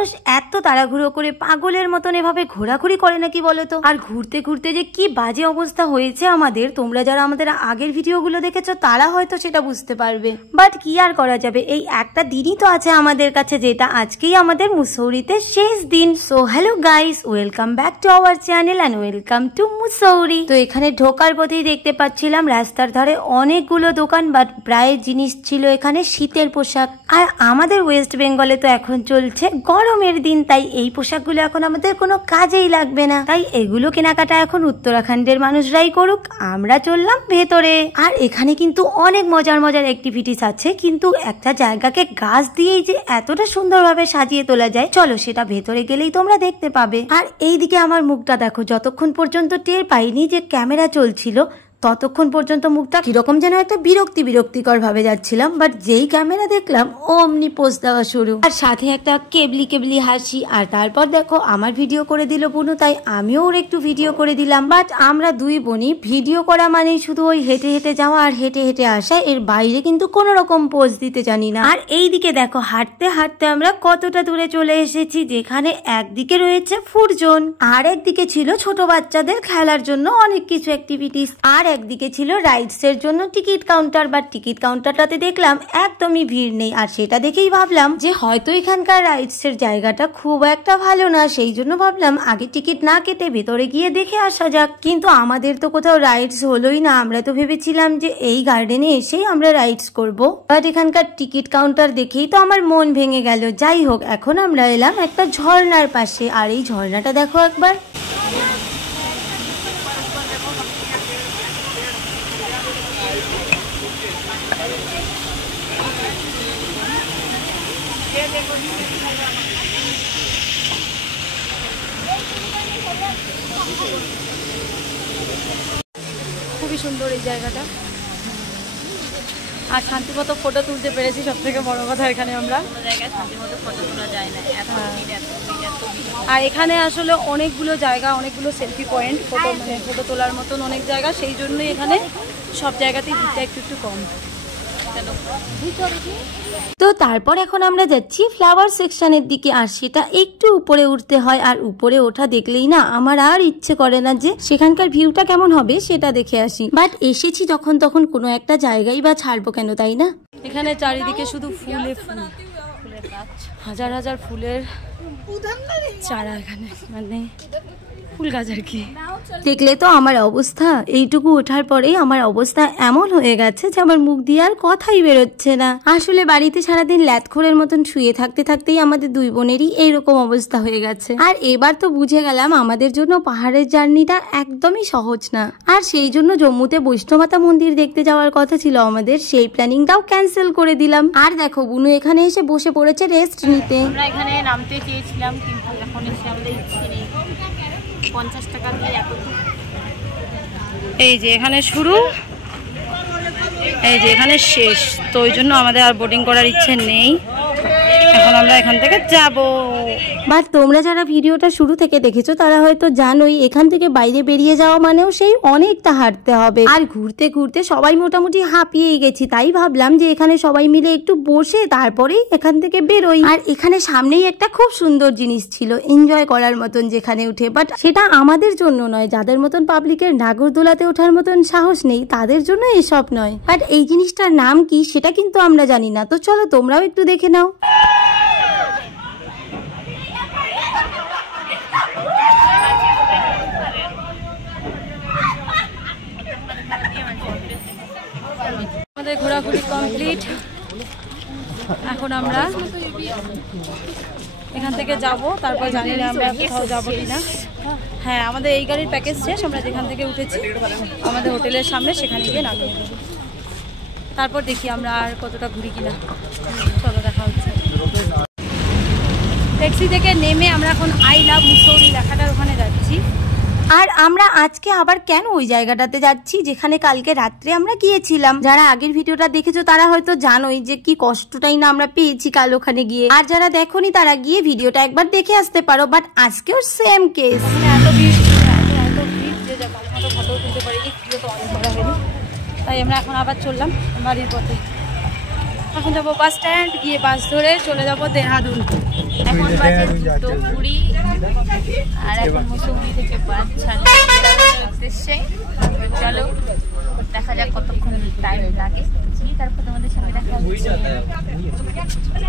মানুষ এত তাড়াহুড়ো করে পাগলের মতন এভাবে ঘোরাঘুরি করে নাকি বলতো? আর ঘুরতে ঘুরতে যে কি বাজে অবস্থা হয়েছে আমাদের, তোমরা যারা আমাদের আগের ভিডিওগুলো দেখেছো তারা হয়তো সেটা বুঝতে পারবে। বাট কি আর করা যাবে, এই একটা দিনই তো আছে আমাদের কাছে, যেটা আজকেই আমাদের মুসৌরিতে শেষ দিন। So hello guys, welcome back to our channel and welcome to Mussoorie. তো এখানে ঢোকার পথেই দেখতে পাচ্ছিলাম রাস্তার ধারে অনেকগুলো দোকান, বাট প্রায় জিনিস ছিল এখানে শীতের পোশাক। আর আমাদের ওয়েস্ট বেঙ্গলে তো এখন চলছে গরমের দিন, তাই এই পোশাকগুলো এখন আমাদের কোনো কাজেই লাগবে না, তাই এগুলো কেনাকাটা এখন উত্তরাখণ্ডের মানুষরাই করুক, আমরা চললাম ভেতরে। আর এখানে কিন্তু অনেক মজার মজার অ্যাক্টিভিটিস আছে, কিন্তু একটা জায়গাকে গাছ দিয়েই যে এতটা সুন্দরভাবে সাজিয়ে তোলা যায়, চলো সেটা ভেতরে গেলেই তোমরা দেখতে পাবে। আর এইদিকে আমার মুখটা দেখো, যতক্ষণ পর্যন্ত টের পাইনি যে ক্যামেরা চলছিল ততক্ষণ পর্যন্ত মুখটা কিরকম যেন একটা বিরক্তিকর ভাবে যাচ্ছিলাম, বাট যেই ক্যামেরা দেখলাম অমনি পোস্ট দেওয়া শুরু, আর সাথে একটা কেবলি হাসি। আর তারপর দেখো আমার ভিডিও করে দিল বুনু, তাই আমিও ওর একটু ভিডিও করে দিলাম। বাট আমরা দুই বোনই ভিডিও করা মানেই শুধু ওই হেঁটে হেঁটে যাওয়া আর হেঁটে হেঁটে আসা, এর বাইরে কিন্তু কোনো রকম পোজ দিতে জানি না। আর এইদিকে দেখো হাঁটতে হাঁটতে আমরা কতটা দূরে চলে এসেছি, যেখানে একদিকে রয়েছে ফুড জোন, আর একদিকে ছিল ছোট বাচ্চাদের খেলার জন্য অনেক কিছু অ্যাক্টিভিটিস, আর একদিকে ছিল রাইডস এর জন্য টিকিট কাউন্টার। বা টিকিট কাউন্টারটাতে দেখলাম একদমই ভিড় নেই, আর সেটা দেখেই ভাবলাম যে হয়তো এখানকার রাইডস এর জায়গাটা খুব একটা ভালো না, সেই জন্য ভাবলাম আগে টিকিট না কেটে ভেতরে গিয়ে দেখে আসা যাক। কিন্তু আমাদের তো কোথাও রাইডস হলোই না, আমরা তো ভেবেছিলাম যে এই গার্ডেনে এসেই আমরা রাইডস করব, বাট এখানকার টিকিট কাউন্টার দেখেই তো আমার মন ভেঙে গেল। যাই হোক, এখন আমরা এলাম একটা ঝর্ণার পাশে, আর এই ঝর্ণাটা দেখো একবার। খুবই সুন্দর এই জায়গাটা, আর শান্তিমতো ফটো তুলতে পেরেছি, সব থেকে বড় কথা। এখানে আমরা শান্তিমতো ফটো তোলা যায় না, আর এখানে আসলে অনেকগুলো জায়গা, অনেকগুলো সেলফি পয়েন্ট, ফটো তোলার মতন অনেক জায়গা, সেই জন্যই এখানে সব জায়গাতেই ভিড়টা একটু কম। তো তারপর এখন আমরা যাচ্ছি ফ্লাওয়ার সেকশনের দিকে, আর সেটা একটু উপরে উঠতে হয়, আর উপরে ওঠা দেখলেই না আমার আর ইচ্ছে করে না যে সেখানকার ভিউটা কেমন হবে সেটা দেখে আসি। বাট এসেছি যখন তখন কোনো একটা জায়গায় বা ছাড়বো কেন, তাই না? এখানে চারিদিকে শুধু ফুলে ফুল, হাজার হাজার ফুলের চারা এখানে, মানে ফুল গাছ আর কি। দেখলে তো আমার অবস্থা, এইটুকু ওঠার পরেই আমার অবস্থা এমন হয়ে গেছে যে আমার মুখ দিয়ে আর কথাই বেরোচ্ছে না। আসলে বাড়িতে সারাদিন ল্যাথখোরের মতন শুয়ে থাকতে থাকতেই আমাদের দুই বোনেরই এইরকম অবস্থা হয়ে গেছে। আর এবার তো বুঝে গেলাম আমাদের জন্য পাহাড়ের জার্নিটা একদমই সহজ না, আর সেই জন্য জম্মুতে বৈষ্ণমাতা মন্দির দেখতে যাওয়ার কথা ছিল আমাদের, সেই প্ল্যানিংটাও ক্যান্সেল করে দিলাম। আর দেখো বুনু এখানে এসে বসে পড়েছে রেস্ট নিতে। আমরা এখানে নামতে চেয়েছিলাম, কিন্তু এখন এসে আমাদের ইচ্ছে নেই। 50 টাকা দিয়ে এই যে এখানে শুরু, এই যে এখানে শেষ, তো ওই জন্য আমাদের আর বোটিং করার ইচ্ছে নেই, এখন আমরা এখান থেকে যাব। বাট তোমরা যারা ভিডিওটা শুরু থেকে দেখেছো তারা হয়তো জানোই এখান থেকে বাইরে বেরিয়ে যাওয়া মানেও সেই অনেকটা হাঁটতে হবে, আর ঘুরতে ঘুরতে সবাই মোটামুটি হাঁপিয়েই গেছি, তাই ভাবলাম যে এখানে সবাই মিলে একটু বসে তারপরেই এখান থেকে বেরোই। আর এখানে সামনেই একটা খুব সুন্দর জিনিস ছিল এনজয় করার মতন যেখানে উঠে, বাট সেটা আমাদের জন্য নয়, যাদের মতন পাবলিকের নাগরদোলাতে ওঠার মতন সাহস নেই তাদের জন্য এসব নয়। বাট এই জিনিসটার নাম কি সেটা কিন্তু আমরা জানি না, তো চলো তোমরাও একটু দেখে নাও। আমাদের ঘোরাঘুরি কমপ্লিট, এখন আমরা এখান থেকে যাব, তারপর জানি না আমরা কোথাও যাবো কিনা। হ্যাঁ, আমাদের এই গাড়ির প্যাকেজ শেষ, আমরা যেখান থেকে উঠেছি আমাদের হোটেলের সামনে সেখানে গিয়ে নামিয়ে দেবো, তারপর দেখি আমরা আর কতটা ঘুরি কিনা। চলো দেখা হচ্ছে। ট্যাক্সি থেকে নেমে আমরা এখন আই লাভ মুসৌরি লেখাটার ওখানে যাচ্ছি। আর আমরা আজকে আবার কেন ওই জায়গাটাতে যাচ্ছি যেখানে কালকে রাত্রে আমরা গিয়েছিলাম। যারা আগের ভিডিওটা দেখেছো তারা হয়তো জানোই যে কি কষ্টটাই না আমরা পেয়েছি কাল ওখানে গিয়ে, আর যারা দেখোনি তারা গিয়ে ভিডিওটা একবার দেখে আসতে পারো। বাট আজকেও সেম কেস, এত ভিড় যে ফটো তুলতে পারিনি, ভিডিও তো অন করা হয়নি, তাই আমরা এখন আবার চললাম বাড়ির পথে। এখন যাবো বাস স্ট্যান্ড, গিয়ে বাস ধরে চলে যাবো দেহরাদুন। এখন বাজে 2:20 আর এখন মুসৌরি থেকে বাস ছাড়বে উদ্দেশ্যে। চলো দেখা যাক কতক্ষণ টাইম লাগে, তারপর তোমাদের সঙ্গে দেখা হচ্ছে। চলে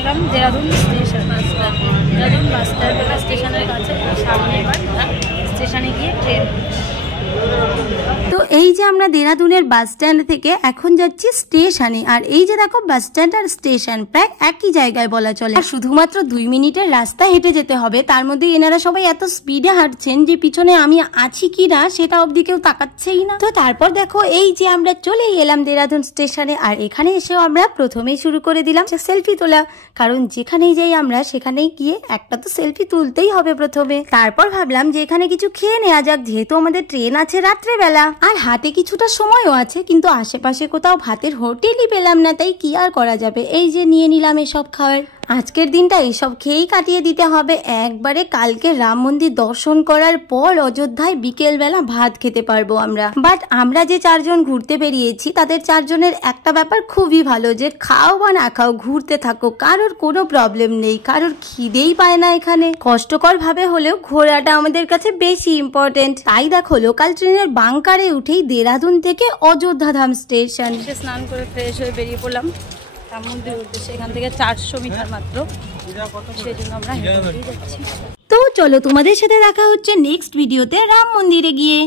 এলাম Dehradun station, Dehradun bus stand স্টেশনের কাছে। সামনে এবার স্টেশনে গিয়ে ট্রেন। তো এই যে আমরা দেহরাদুনের বাস স্ট্যান্ড থেকে এখন যাচ্ছি স্টেশনে, আর এই যে দেখো বাস স্ট্যান্ড আর স্টেশন প্রায় একই জায়গায় বলা চলে, শুধুমাত্র 2 মিনিটের রাস্তা হেঁটে যেতে হবে। তার মধ্যে এনারা সবাই এত স্পিডে হাঁটছেন যে পিছনে আমি আছি কি না সেটা অবধি কেউ তাকাচ্ছেই না। তো তারপর দেখো এই যে আমরা চলেই এলাম দেহরাদুন স্টেশনে, আর এখানে এসেও আমরা প্রথমেই শুরু করে দিলাম সেলফি তোলা, কারণ যেখানেই যাই আমরা সেখানেই গিয়ে একটা তো সেলফি তুলতেই হবে প্রথমে। তারপর ভাবলাম যে এখানে কিছু খেয়ে নেওয়া যাক, যেহেতু আমাদের ট্রেন আছে রাত্রেবেলা আর হাতে কিছুটা সময়ও আছে, কিন্তু আশেপাশে কোথাও ভাতের হোটেলই পেলাম না, তাই কি আর করা যাবে, এই যে নিয়ে নিলাম এসব খাবার। আজকের দিনটা এইসব খেয়েই কাটিয়ে দিতে হবে একবারে। কালকে রাম মন্দির দর্শন করার পর অযোধ্যায় বিকেলবেলা ভাত খেতে পারবো আমরা। বাট আমরা যে 4 জন ঘুরতে বেরিয়েছি তাদের 4 জনের একটা ব্যাপার খুবই ভালো, যে খাও বা না খাও ঘুরতে থাকো, কারোর কোনো প্রবলেম নেই, কারোর খিদেই পায় না এখানে। কষ্টকর ভাবে হলেও ঘোরাটা আমাদের কাছে বেশি ইম্পর্টেন্ট। তাই দেখো লোকাল ট্রেনের বাংকারে উঠেই দেহরাদুন থেকে অযোধ্যা ধাম স্টেশন। স্নান করে ফ্রেশ হয়ে বেরিয়ে পড়লাম রাম মন্দির উদ্দেশ্যে। এখান থেকে 400 মিটার মাত্র, সেই জন্য আমরা হেঁটে যাচ্ছি। তো চলো তোমাদের সাথে দেখা হচ্ছে নেক্সট ভিডিওতে রাম মন্দিরে গিয়ে।